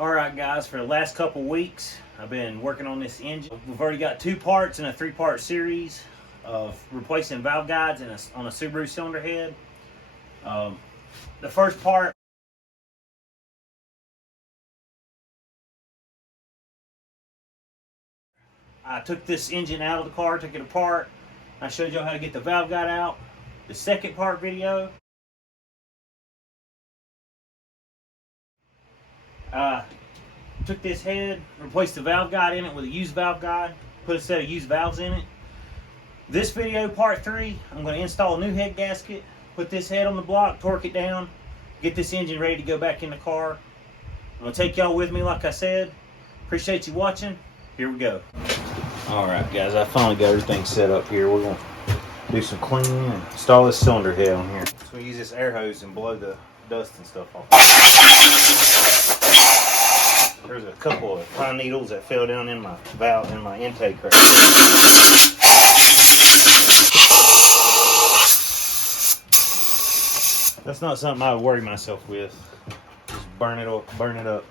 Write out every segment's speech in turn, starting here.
Alright guys, for the last couple weeks I've been working on this engine. We've already got 2 parts in a 3-part series of replacing valve guides on a Subaru cylinder head. The first part, I took this engine out of the car, took it apart. I showed y'all how to get the valve guide out. The second part video, took this head, replaced the valve guide in it with a used valve guide, put a set of used valves in it. This video, part 3, I'm going to install a new head gasket, put this head on the block, torque it down, get this engine ready to go back in the car. I'm going to take y'all with me like I said. Appreciate you watching. Here we go. Alright guys, I finally got everything set up here. We're going to do some cleaning and install this cylinder head on here. So we'll use this air hose and blow the dust and stuff off. There's a couple of pine needles that fell down in my valve, in my intake right there. That's not something I would worry myself with. Just burn it up.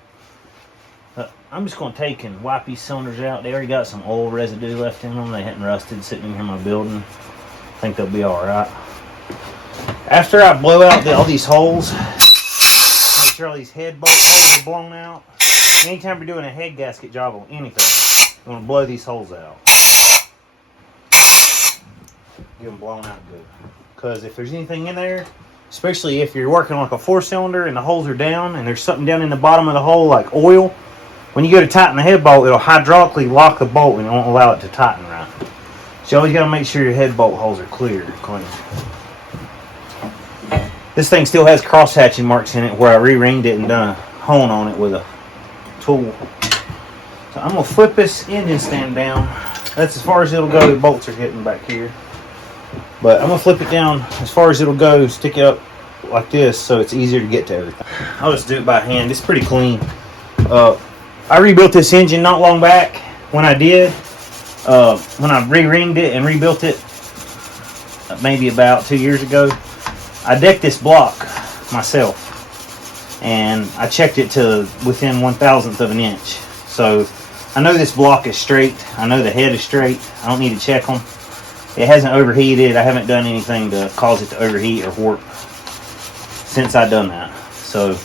I'm just going to take and wipe these cylinders out. They already got some oil residue left in them. They hadn't rusted sitting in here in my building. I think they'll be alright. After I blow out all these holes, make sure all these head bolt holes are blown out. Anytime you're doing a head gasket job on anything, you want to blow these holes out. Get them blown out good. Because if there's anything in there, especially if you're working like a 4-cylinder and the holes are down and there's something down in the bottom of the hole like oil, when you go to tighten the head bolt, it'll hydraulically lock the bolt and it won't allow it to tighten right. So you always got to make sure your head bolt holes are clean. This thing still has cross hatching marks in it where I re-ringed it and done a hone on it with a tool. So I'm going to flip this engine stand down. That's as far as it'll go. The bolts are hitting back here. But I'm going to flip it down as far as it'll go, stick it up like this so it's easier to get to everything. I'll just do it by hand. It's pretty clean. I rebuilt this engine not long back. When I did, when I re-ringed it and rebuilt it maybe about 2 years ago, I decked this block myself and I checked it to within 1/1000th of an inch. So I know this block is straight. I know the head is straight. I don't need to check them. It hasn't overheated. I haven't done anything to cause it to overheat or warp since I've done that. So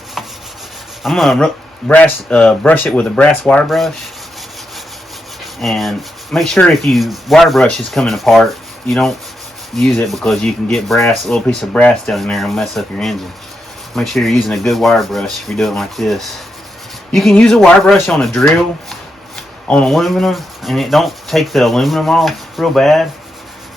I'm going to brush it with a brass wire brush. And make sure if you wire brush is coming apart, you don't use it because you can get brass, a little piece of brass down in there and mess up your engine. Make sure you're using a good wire brush if you're doing it like this. You can use a wire brush on a drill on aluminum and it don't take the aluminum off real bad.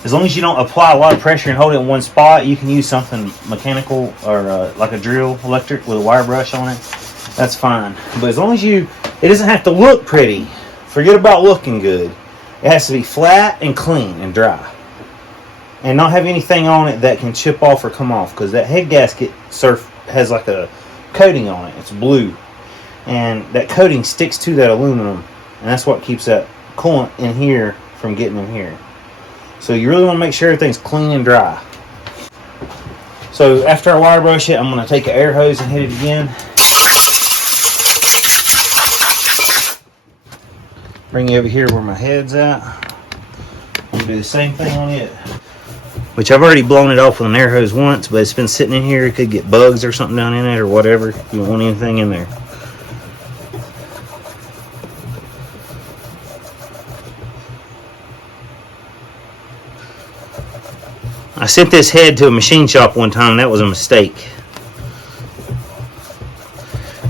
As long as you don't apply a lot of pressure and hold it in one spot, you can use something mechanical or like a drill, electric, with a wire brush on it. That's fine. But as long as it doesn't have to look pretty. Forget about looking good. It has to be flat and clean and dry. And not have anything on it that can chip off or come off. Because that head gasket has like a coating on it. It's blue. And that coating sticks to that aluminum. And that's what keeps that coolant in here from getting in here. So you really want to make sure everything's clean and dry. So after I wire brush it, I'm going to take an air hose and hit it again. Bring it over here where my head's at. I'm going to do the same thing on it. Which I've already blown it off with an air hose once, but it's been sitting in here. It could get bugs or something down in it or whatever. You don't want anything in there. I sent this head to a machine shop one time. That was a mistake.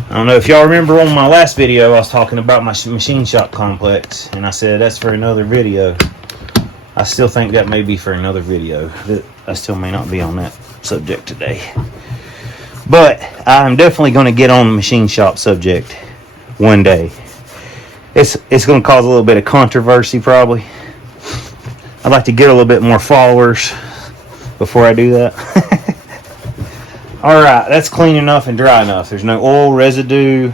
I don't know if y'all remember on my last video I was talking about my machine shop complex. And I said that's for another video. I still think that may be for another video. I still may not be on that subject today. But I'm definitely going to get on the machine shop subject one day. It's going to cause a little bit of controversy probably. I'd like to get a little bit more followers before I do that. Alright, that's clean enough and dry enough. There's no oil, residue,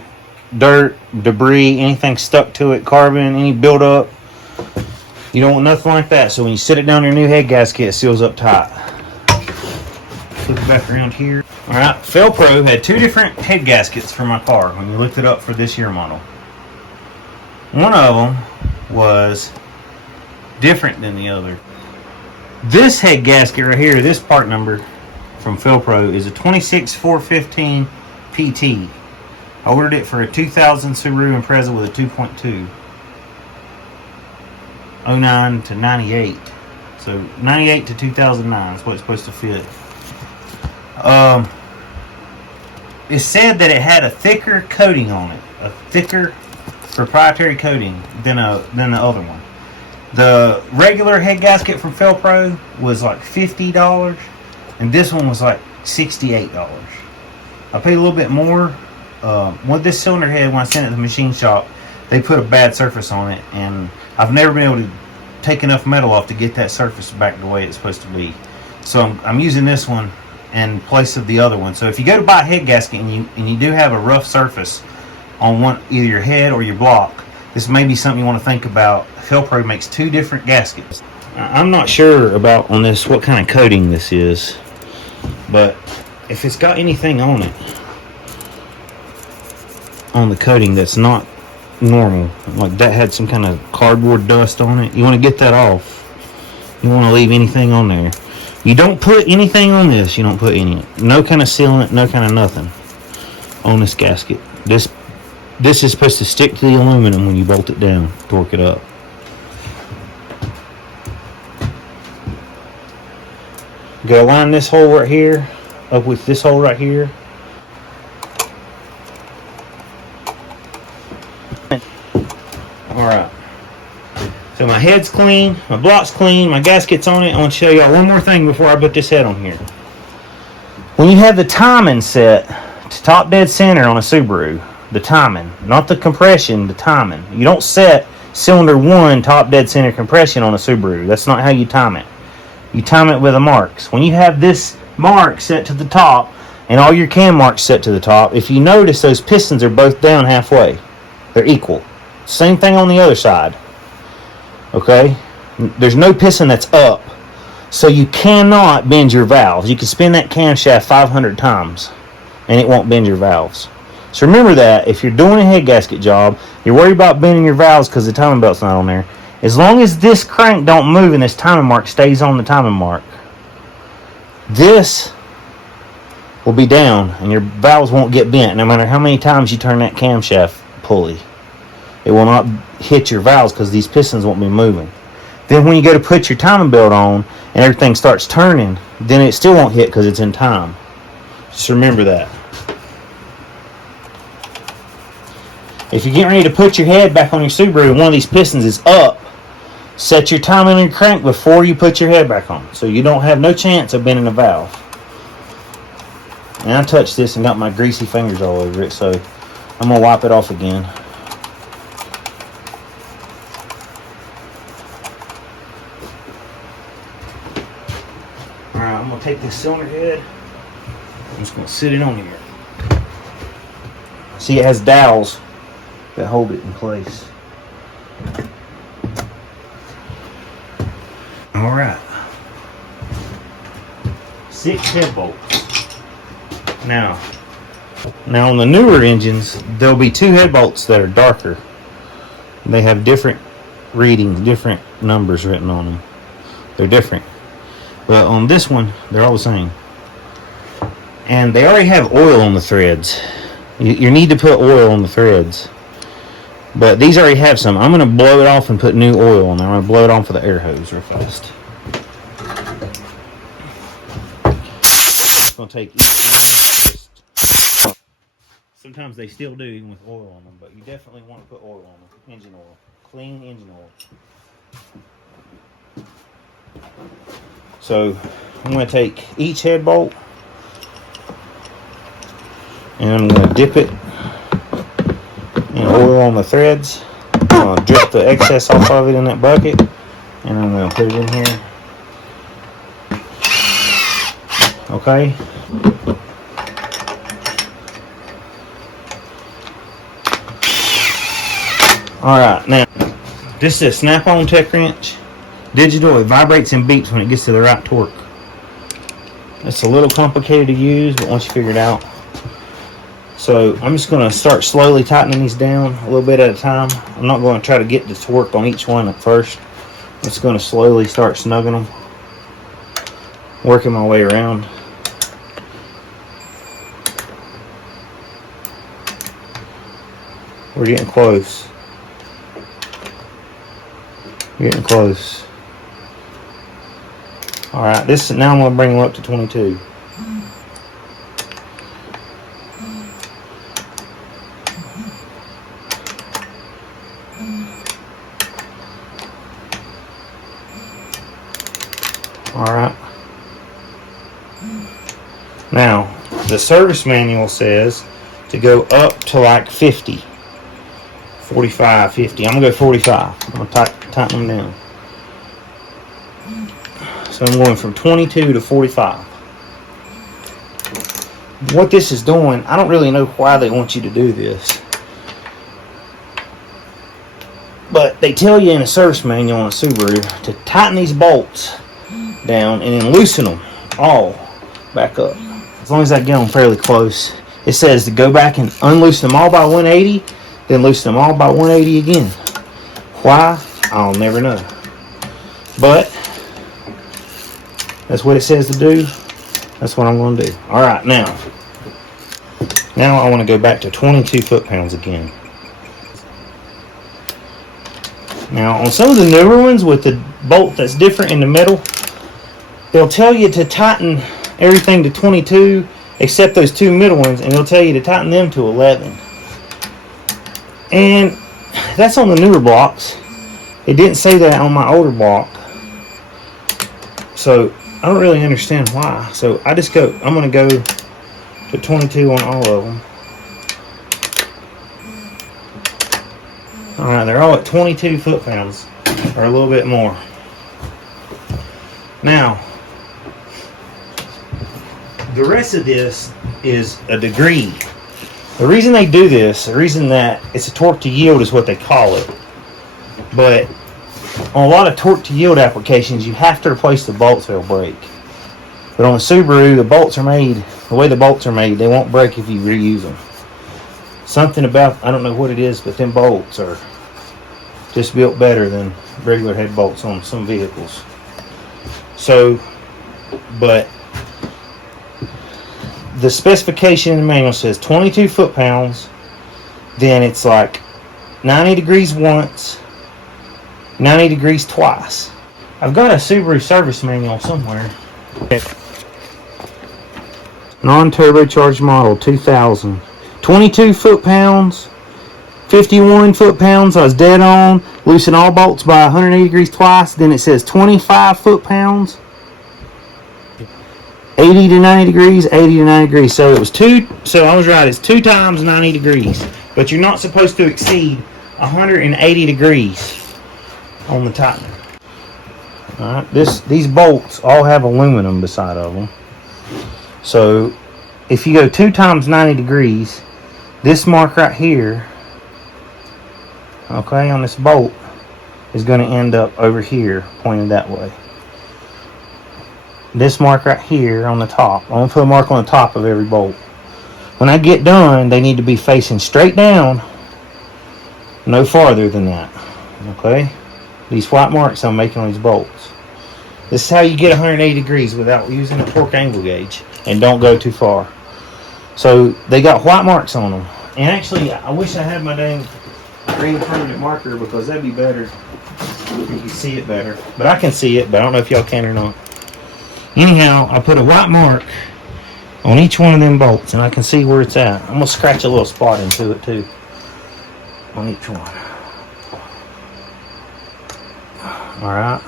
dirt, debris, anything stuck to it, carbon, any buildup. You don't want nothing like that. So when you sit it down your new head gasket, it seals up tight. flip it back around here. Alright, Felpro had two different head gaskets for my car when we looked it up for this year model. One of them was different than the other. This head gasket right here, this part number from Felpro, is a 26415 PT. I ordered it for a 2000 Subaru Impreza with a 2.2. 09 to 98. So 98 to 2009 is what it's supposed to fit. It said that it had a thicker coating on it, a thicker proprietary coating than the other one. The regular head gasket from Felpro was like $50, and this one was like $68. I paid a little bit more. With this cylinder head, when I sent it to the machine shop, they put a bad surface on it, and I've never been able to take enough metal off to get that surface back the way it's supposed to be. So I'm using this one in place of the other one. So if you go to buy a head gasket and you do have a rough surface on either your head or your block, this may be something you want to think about. Felpro makes two different gaskets. I'm not sure about on this what kind of coating this is, but if it's got anything on it, on the coating that's not normal, like that had some kind of cardboard dust on it, you want to get that off. You want to leave anything on there. You don't put anything on this. You don't put no kind of sealant, no kind of nothing on this gasket. This is supposed to stick to the aluminum when you bolt it down, torque it up. Go line this hole right here up with this hole right here. Alright. So my head's clean, my block's clean, my gasket's on it. I want to show y'all one more thing before I put this head on here. When you have the timing set to top dead center on a Subaru, the timing, not the compression, the timing. You don't set cylinder 1 top dead center compression on a Subaru. That's not how you time it. You time it with the marks. When you have this mark set to the top and all your cam marks set to the top, if you notice, those pistons are both down halfway. They're equal. Same thing on the other side. Okay? There's no piston that's up. So you cannot bend your valves. You can spin that camshaft 500 times and it won't bend your valves. So remember that if you're doing a head gasket job, you're worried about bending your valves because the timing belt's not on there. As long as this crank don't move and this timing mark stays on the timing mark, this will be down and your valves won't get bent no matter how many times you turn that camshaft pulley. It will not hit your valves because these pistons won't be moving. Then when you go to put your timing belt on and everything starts turning, then it still won't hit because it's in time. Just remember that. If you're getting ready to put your head back on your Subaru and one of these pistons is up, set your timing on your crank before you put your head back on, so you don't have no chance of bending a valve. And I touched this and got my greasy fingers all over it, so I'm going to wipe it off again. Alright, I'm going to take this cylinder head. I'm just going to sit it on here. See, it has dowels that hold it in place. Alright. 6 head bolts. Now on the newer engines, there'll be 2 head bolts that are darker. They have different readings, different numbers written on them. They're different. But on this one, they're all the same. And they already have oil on the threads. You need to put oil on the threads. But these already have some. I'm going to blow it off and put new oil on there. I'm going to blow it on for the air hose real fast. I'm going to take each one. Sometimes they still do even with oil on them, but you definitely want to put oil on them. Engine oil. Clean engine oil. So I'm going to take each head bolt and I'm going to dip it in oil on the threads. I'm going to drip the excess off of it in that bucket and I'm going to put it in here. Okay. Alright, now this is a snap-on tech wrench. Digital, it vibrates and beeps when it gets to the right torque. It's a little complicated to use, but once you figure it out. So I'm just going to start slowly tightening these down a little bit at a time. I'm not going to try to get the torque on each one at first. I'm just going to slowly start snugging them, working my way around. We're getting close. We're getting close. Alright, now I'm going to bring them up to 22. Alright. Now, the service manual says to go up to like 50. 45, 50. I'm going to go 45. I'm going to tighten them down. So I'm going from 22 to 45. What this is doing, I don't really know why they want you to do this. But they tell you in a service manual on a Subaru to tighten these bolts down and then loosen them all back up. As long as I get them fairly close. It says to go back and unloosen them all by 180, then loosen them all by 180 again. Why? I'll never know. But that's what it says to do. That's what I'm going to do. Alright, now I want to go back to 22 foot-pounds again. Now, on some of the newer ones with the bolt that's different in the middle, they'll tell you to tighten everything to 22 except those two middle ones, and they'll tell you to tighten them to 11. And that's on the newer blocks. It didn't say that on my older block. So I don't really understand why. So I'm going to go to 22 on all of them. Alright, they're all at 22 foot-pounds, or a little bit more. Now, the rest of this is a degree. The reason they do this, the reason that it's a torque to yield is what they call it. But on a lot of torque to yield applications, you have to replace the bolts, they'll break. But on the Subaru, the way the bolts are made, they won't break if you reuse them. Something about, I don't know what it is, but them bolts are just built better than regular head bolts on some vehicles. So, but the specification in the manual says 22 foot-pounds, then it's like 90 degrees once, 90 degrees twice. I've got a Subaru service manual somewhere. Non-turbocharged model 2000. 22 foot-pounds, 51 foot-pounds, I was dead on. Loosen all bolts by 180 degrees twice. Then it says 25 foot-pounds, 80 to 90 degrees, 80 to 90 degrees. So it was so I was right, it's 2 times 90 degrees. But you're not supposed to exceed 180 degrees on the tightener. Alright, these bolts all have aluminum beside of them. So if you go 2 times 90 degrees, this mark right here, okay, on this bolt, is going to end up over here, pointed that way. This mark right here on the top, I'm going to put a mark on the top of every bolt. When I get done, they need to be facing straight down, no farther than that. Okay? These white marks I'm making on these bolts. This is how you get 180 degrees without using a torque angle gauge, and don't go too far. So they got white marks on them. And actually, I wish I had my dang green permanent marker, because that'd be better. You can see it better. But I can see it, but I don't know if y'all can or not. Anyhow, I put a white mark on each one of them bolts, and I can see where it's at. I'm going to scratch a little spot into it too, on each one. Alright.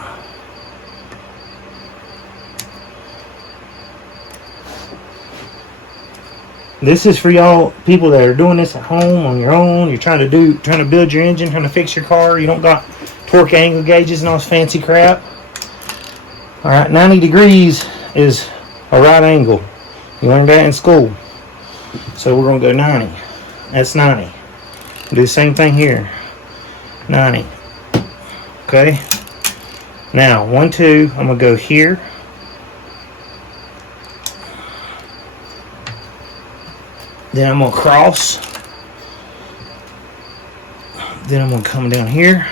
This is for y'all people that are doing this at home on your own. You're trying to build your engine, trying to fix your car. You don't got torque angle gauges and all this fancy crap. Alright, 90 degrees is a right angle. You learned that in school. So we're going to go 90. That's 90. Do the same thing here. 90. Okay. Now, 1, 2, I'm going to go here. Then I'm going to cross. Then I'm going to come down here.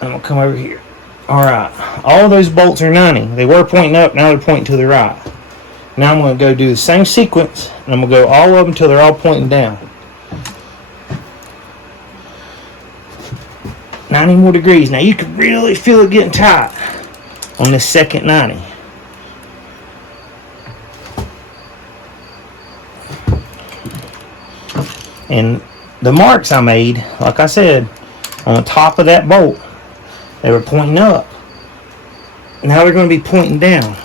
I'm going to come over here. Alright, all those bolts are 90. They were pointing up, now they're pointing to the right. Now I'm going to go do the same sequence, and I'm going to go all of them until they're all pointing down. 90 more degrees. Now you can really feel it getting tight on this second 90. And the marks I made, like I said, on the top of that bolt, they were pointing up. Now they're going to be pointing down.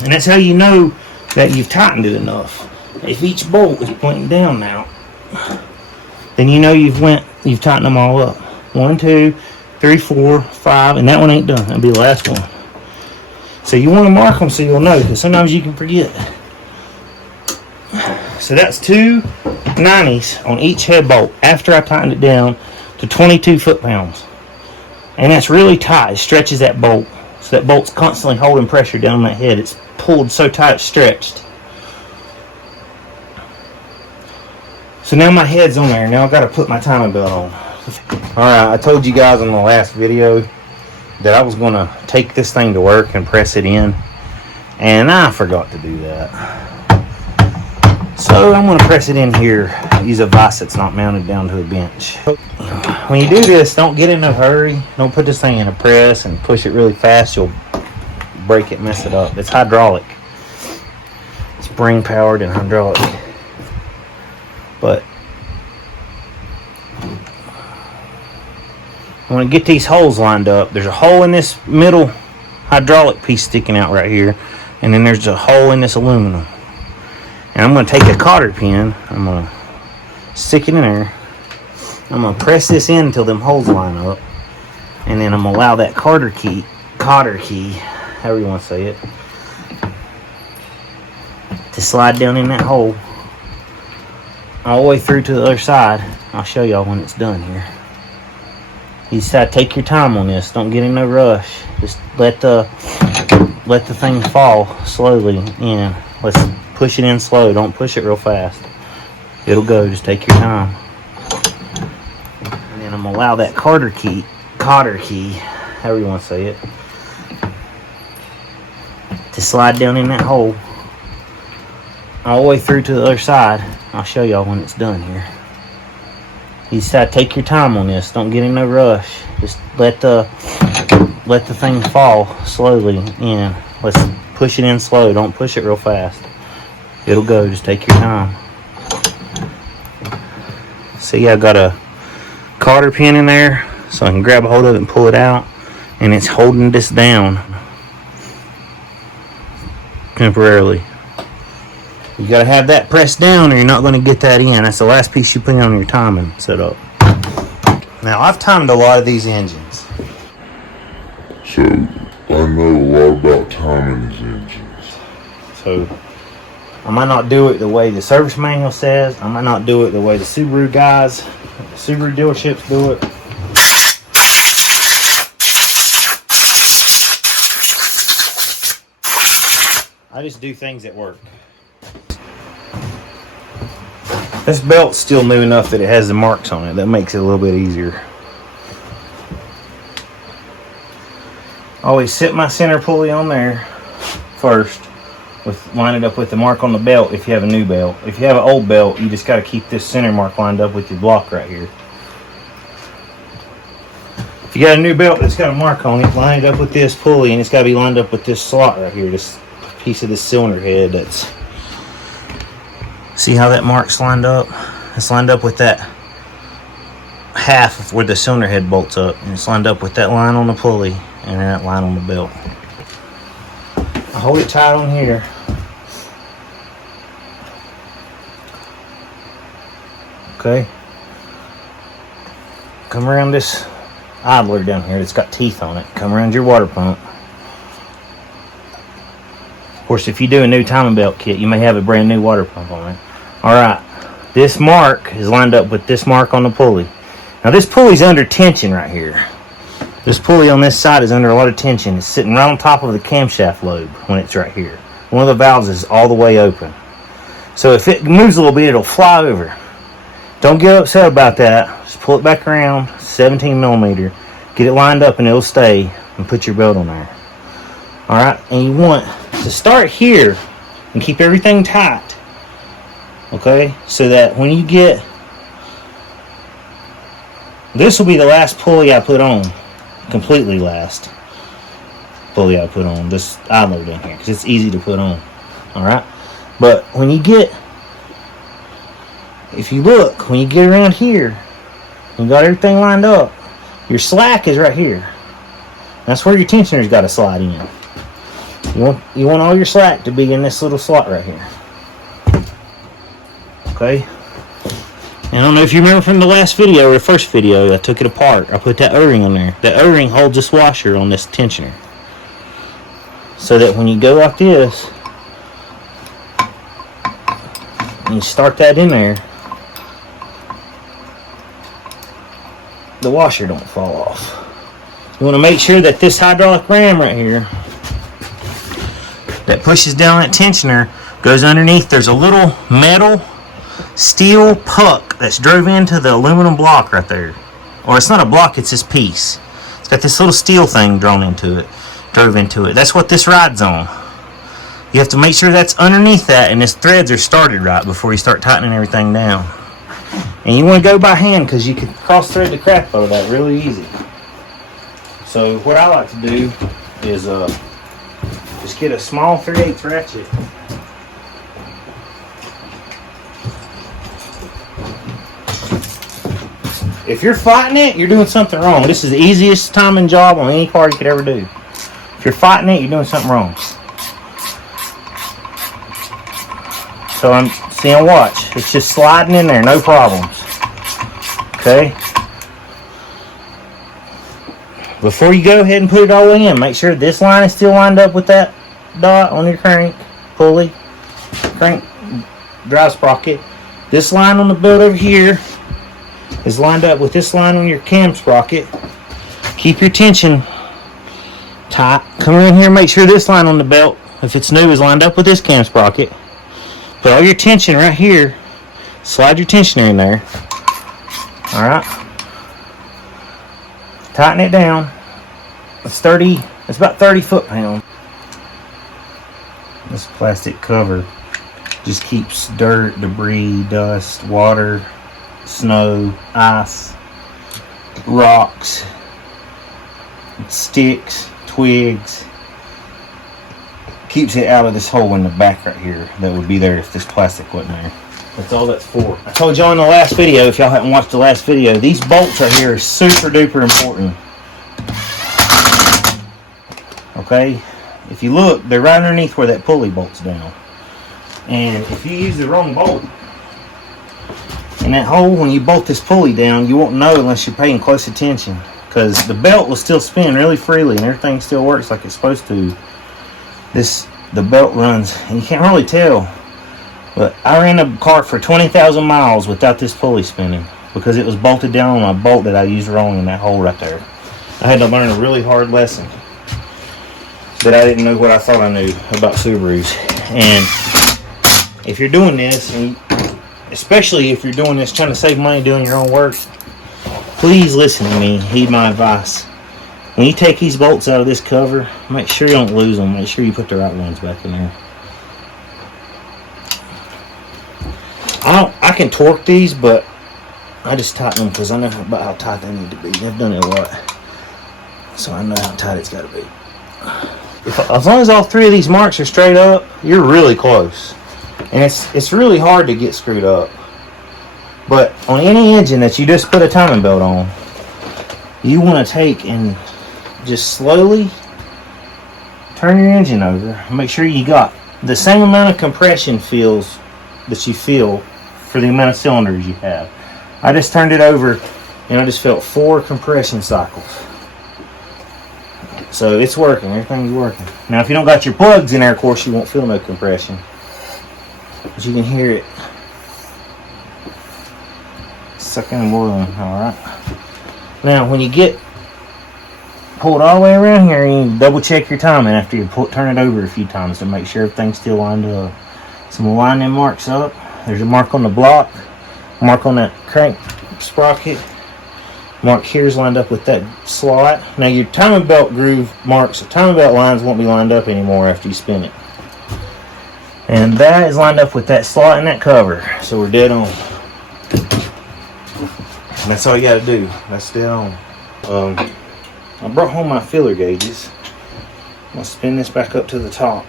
And that's how you know that you've tightened it enough. If each bolt is pointing down now, then you know you've tightened them all up. 1, 2, 3, 4, 5, and that one ain't done. That'll be the last one. So you want to mark them so you'll know, because sometimes you can forget. So that's 2 90s on each head bolt after I tightened it down to 22 foot-pounds. And that's really tight. It stretches that bolt. So that bolt's constantly holding pressure down that head. It's pulled so tight it's stretched. So now my head's on there. Now I've got to put my timing belt on. Alright, I told you guys in the last video that I was going to take this thing to work and press it in. And I forgot to do that. So I'm going to press it in here. Use a vise that's not mounted down to a bench. When you do this, don't get in a hurry. Don't put this thing in a press and push it really fast. You'll break it, mess it up. It's hydraulic. It's spring powered and hydraulic. But I want to get these holes lined up. There's a hole in this middle hydraulic piece sticking out right here. And then there's a hole in this aluminum. And I'm going to take a cotter pin. I'm going to stick it in there. I'm going to press this in until them holes line up. And then I'm going to allow that cotter key, however you want to say it, to slide down in that hole all the way through to the other side. I'll show y'all when it's done here. You just gotta take your time on this. Don't get in no rush. Just let the thing fall slowly in. Let's push it in slow. Don't push it real fast. It'll go. Just take your time. And then I'm gonna allow that cotter key, however you want to say it, to slide down in that hole all the way through to the other side. I'll show y'all when it's done here. You just gotta take your time on this. Don't get in no rush. Just let the thing fall slowly in. Let's push it in slow. Don't push it real fast. It'll go. Just take your time. See, I've got a cotter pin in there, so I can grab a hold of it and pull it out, and it's holding this down temporarily. You gotta have that pressed down or you're not gonna get that in. That's the last piece you put on your timing setup. Now, I've timed a lot of these engines. So, I know a lot about timing these engines. So, I might not do it the way the service manual says. I might not do it the way the Subaru guys, the Subaru dealerships do it. I just do things that work. This belt's still new enough that it has the marks on it. That makes it a little bit easier. Always sit my center pulley on there first. Line it up with the mark on the belt if you have a new belt. If you have an old belt, you just got to keep this center mark lined up with your block right here. If you got a new belt that's got a mark on it, line it up with this pulley, and it's got to be lined up with this slot right here, this piece of this cylinder head. That's, see how that mark's lined up? It's lined up with that half of where the cylinder head bolts up, and it's lined up with that line on the pulley and that line on the belt. I hold it tight on here. Okay. Come around this idler down here that's got teeth on it. Come around your water pump. Of course, if you do a new timing belt kit, you may have a brand new water pump on it. Alright, this mark is lined up with this mark on the pulley. Now this pulley's under tension right here. This pulley on this side is under a lot of tension. It's sitting right on top of the camshaft lobe when it's right here. One of the valves is all the way open. So if it moves a little bit, it'll fly over. Don't get upset about that. Just pull it back around, 17 millimeter. Get it lined up and it'll stay, and put your belt on there. Alright, and you want to start here and keep everything tight. Okay, so that when you get, this will be the last pulley I put on, completely last pulley I put on, this idler down here, because it's easy to put on. Alright, but when you get, if you look, when you get around here, you got everything lined up, your slack is right here. That's where your tensioner's got to slide in. You want all your slack to be in this little slot right here. Okay? And I don't know if you remember from the last video or the first video, I took it apart. I put that O-ring on there. That O-ring holds this washer on this tensioner. So that when you go like this, and you start that in there, the washer don't fall off. You want to make sure that this hydraulic ram right here that pushes down that tensioner goes underneath. There's a little metal steel puck that's drove into the aluminum block right there. Or it's not a block, it's this piece. It's got this little steel thing drove into it. That's what this rides on. You have to make sure that's underneath that and its threads are started right before you start tightening everything down. And you want to go by hand because you can cross thread the crap out of that really easy. So what I like to do is just get a small 3/8 ratchet. If you're fighting it, you're doing something wrong. This is the easiest timing job on any car you could ever do. If you're fighting it, you're doing something wrong. So I'm seeing, watch. It's just sliding in there, no problems. Okay? Before you go ahead and put it all in, make sure this line is still lined up with that dot on your crank pulley, crank drive sprocket. This line on the belt over here is lined up with this line on your cam sprocket. Keep your tension tight. Come in here and make sure this line on the belt, if it's new, is lined up with this cam sprocket. Put all your tension right here. Slide your tensioner in there. Alright. Tighten it down. It's about 30 foot-pounds. This plastic cover just keeps dirt, debris, dust, water, snow, ice, rocks, sticks, twigs. Keeps it out of this hole in the back right here that would be there if this plastic wasn't there. That's all that's for. I told y'all in the last video, if y'all hadn't watched the last video, these bolts right here are super duper important. Okay? If you look, they're right underneath where that pulley bolts down. And if you use the wrong bolt in that hole, when you bolt this pulley down, you won't know unless you're paying close attention. Because the belt will still spin really freely and everything still works like it's supposed to. The belt runs, and you can't really tell. But I ran a car for 20,000 miles without this pulley spinning because it was bolted down on a bolt that I used wrong in that hole right there. I had to learn a really hard lesson that I didn't know what I thought I knew about Subarus. And if you're doing this, and especially if you're doing this trying to save money doing your own work, please listen to me, heed my advice. When you take these bolts out of this cover, make sure you don't lose them. Make sure you put the right ones back in there. I can torque these, but I just tighten them because I know about how tight they need to be. I've done it a lot, so I know how tight it's got to be. As long as all three of these marks are straight up, you're really close. And it's really hard to get screwed up. But on any engine that you just put a timing belt on, you want to take and just slowly turn your engine over. Make sure you got the same amount of compression feels that you feel for the amount of cylinders you have. I just turned it over and I just felt 4 compression cycles. So it's working, everything's working. Now if you don't got your plugs in there, of course you won't feel no compression. But you can hear it sucking and boiling, alright? Now when you get pull it all the way around here, and you double check your timing after you turn it over a few times to make sure everything's still lined up. So I'm gonna line them marks up. There's a mark on the block, mark on that crank sprocket, mark here's lined up with that slot. Now your timing belt groove marks, timing belt lines won't be lined up anymore after you spin it. And that is lined up with that slot and that cover, so we're dead on. And that's all you gotta do. That's dead on. I brought home my filler gauges. I'm gonna spin this back up to the top.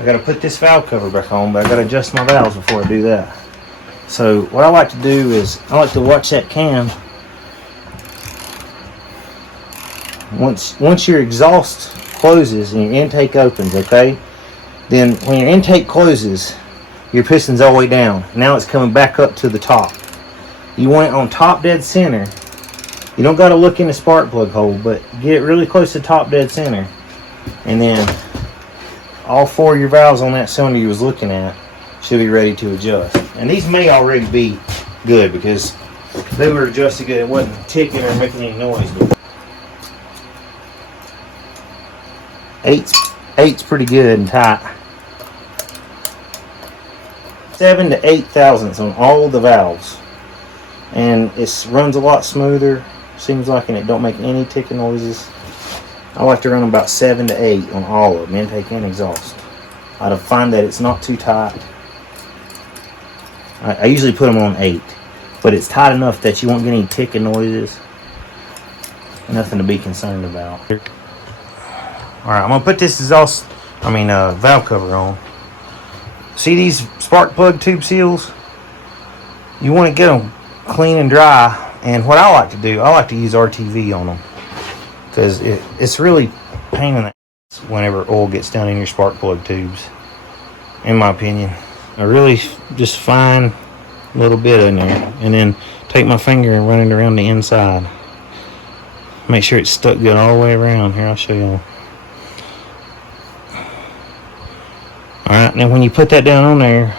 I gotta put this valve cover back on, but I gotta adjust my valves before I do that. So what I like to do is I like to watch that cam. Once your exhaust closes and your intake opens, okay? Then when your intake closes, your piston's all the way down. Now it's coming back up to the top. You want it on top dead center. You don't got to look in the spark plug hole, but get it really close to top dead center. And then all 4 of your valves on that cylinder you was looking at should be ready to adjust. And these may already be good because they were adjusted good. It wasn't ticking or making any noise. But eight's pretty good and tight. 7 to 8 thousandths on all the valves. And it runs a lot smoother, seems like, and it don't make any ticking noises. I like to run about 7 to 8 on all of them, intake and exhaust. I find that it's not too tight. I usually put them on 8, but it's tight enough that you won't get any ticking noises. Nothing to be concerned about. Alright, I'm gonna put this valve cover on. See these spark plug tube seals? You want to get them clean and dry, and what I like to do, I like to use RTV on them because it's really pain in the ass whenever oil gets down in your spark plug tubes, in my opinion. I really just find a little bit in there and then take my finger and run it around the inside. Make sure it's stuck good all the way around. Here, I'll show you. Alright, now when you put that down on there,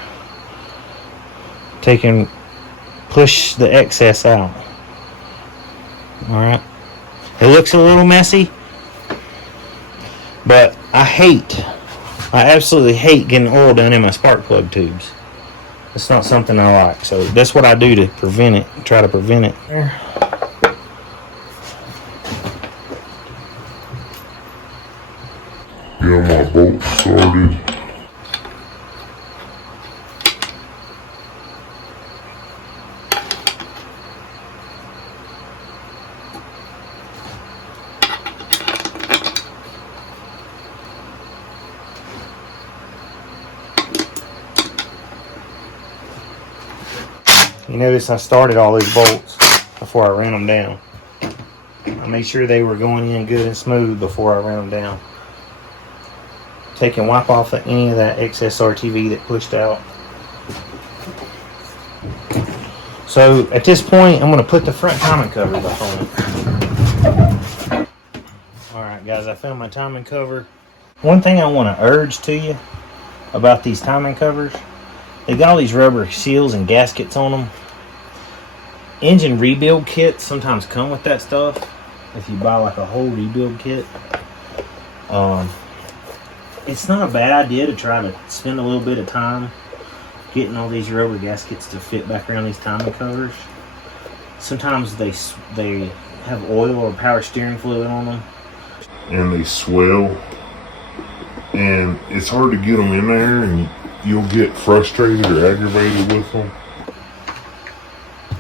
take and push the excess out. Alright. It looks a little messy, but I absolutely hate getting oil down in my spark plug tubes. It's not something I like, so that's what I do to prevent it, try to prevent it. Get my bolt started. You notice I started all these bolts before I ran them down. I made sure they were going in good and smooth before I ran them down. Take and wipe off any of that excess RTV that pushed out. So at this point, I'm going to put the front timing cover back on it. Alright guys, I found my timing cover. One thing I want to urge to you about these timing covers, they got all these rubber seals and gaskets on them. Engine rebuild kits sometimes come with that stuff. If you buy like a whole rebuild kit, it's not a bad idea to try to spend a little bit of time getting all these rubber gaskets to fit back around these timing covers. Sometimes they have oil or power steering fluid on them, And they swell. And it's hard to get them in there, and you'll get frustrated or aggravated with them.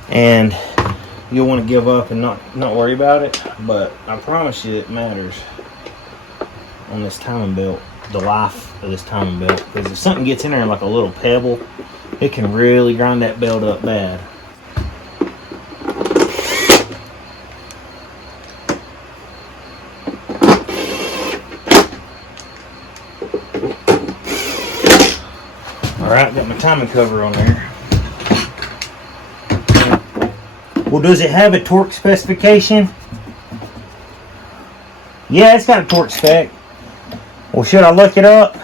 and you'll want to give up and not worry about it. But I promise you it matters on this timing belt, the life of this timing belt, because if something gets in there like a little pebble, it can really grind that belt up bad. Alright, got my timing cover on there. Well, does it have a torque specification? Yeah, it's got a torque spec. Well, should I look it up?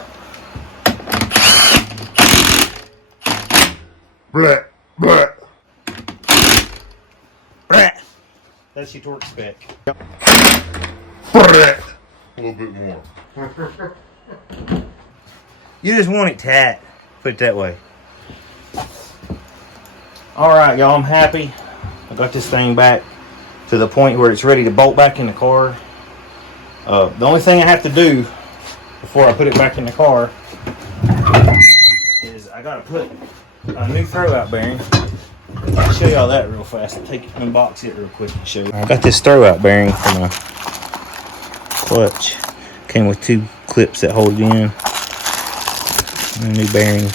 Blah, blah. That's your torque spec. A little bit more. You just want it tight. Put it that way. Alright, y'all, I'm happy. I got this thing back to the point where it's ready to bolt back in the car. The only thing I have to do before I put it back in the car is I gotta put a new throwout bearing. I'll show y'all that real fast. I'll unbox it real quick and show you. I got this throwout bearing for my clutch. Came with 2 clips that hold it in. And a new bearing.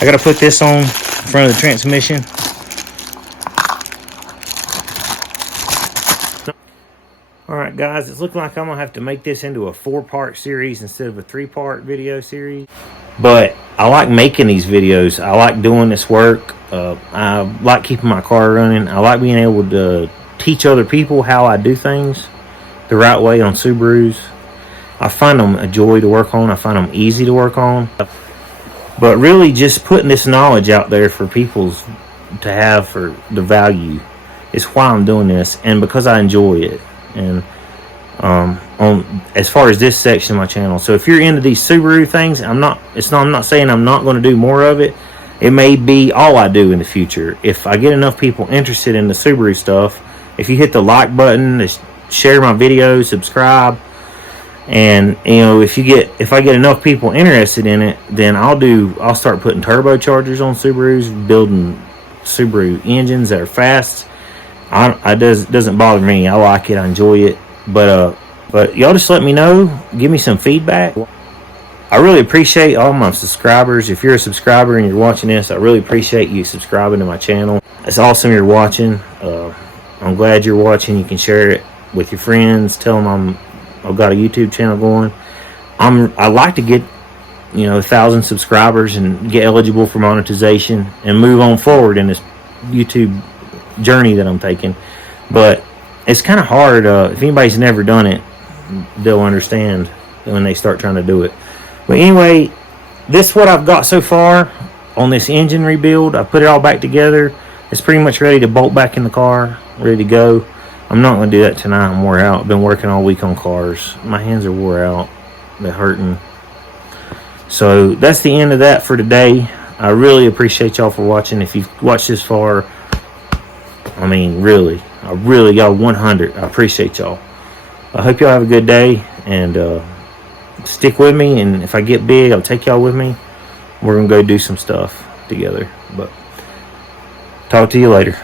I gotta put this on in front of the transmission. Alright guys, it's looking like I'm going to have to make this into a 4-part series instead of a 3-part video series. But I like making these videos. I like doing this work. I like keeping my car running. I like being able to teach other people how I do things the right way on Subarus. I find them a joy to work on. I find them easy to work on. But really just putting this knowledge out there for people to have for the value is why I'm doing this, and because I enjoy it. And on as far as this section of my channel, so if you're into these Subaru things, I'm not saying I'm not going to do more of it. It may be all I do in the future if I get enough people interested in the Subaru stuff. If you hit the like button, share my videos, subscribe, and you know, if I get enough people interested in it, then I'll start putting turbochargers on Subarus, building Subaru engines that are fast. It doesn't bother me. I like it. I enjoy it. But y'all just let me know. Give me some feedback. I really appreciate all my subscribers. If you're a subscriber and you're watching this, I really appreciate you subscribing to my channel. It's awesome you're watching. I'm glad you're watching. You can share it with your friends. Tell them I've got a YouTube channel going. I like to get 1,000 subscribers and get eligible for monetization and move on forward in this YouTube journey that I'm taking. But it's kind of hard. If anybody's never done it, they'll understand when they start trying to do it. But anyway, this is what I've got so far on this engine rebuild. I put it all back together. It's pretty much ready to bolt back in the car, ready to go. I'm not going to do that tonight. I'm wore out. I've been working all week on cars. My hands are wore out. They're hurting. So that's the end of that for today. I really appreciate y'all for watching. If you've watched this far, I mean, really, y'all 100. I appreciate y'all. I hope y'all have a good day, and stick with me. And if I get big, I'll take y'all with me. We're going to go do some stuff together. But talk to you later.